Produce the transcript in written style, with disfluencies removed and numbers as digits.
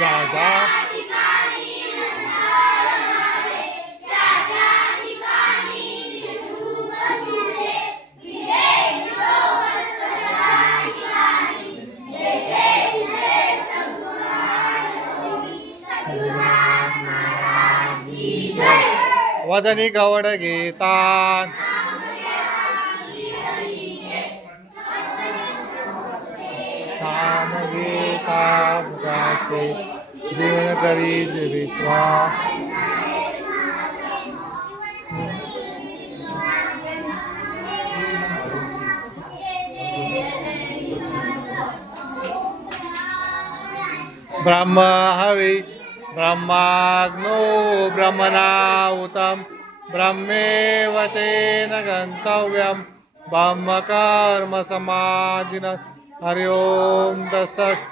जा जा वदनी गवड घेता काम घेता मुगाचे जीवन करी जीवित्वा ब्रह्म हवी ब्रह्माग्नो ब्रह्मणाहुतं ब्रह्मेव तेन गन्तव्यं ब्रह्मकर्म समाधिन हरि ओम तत्सत्।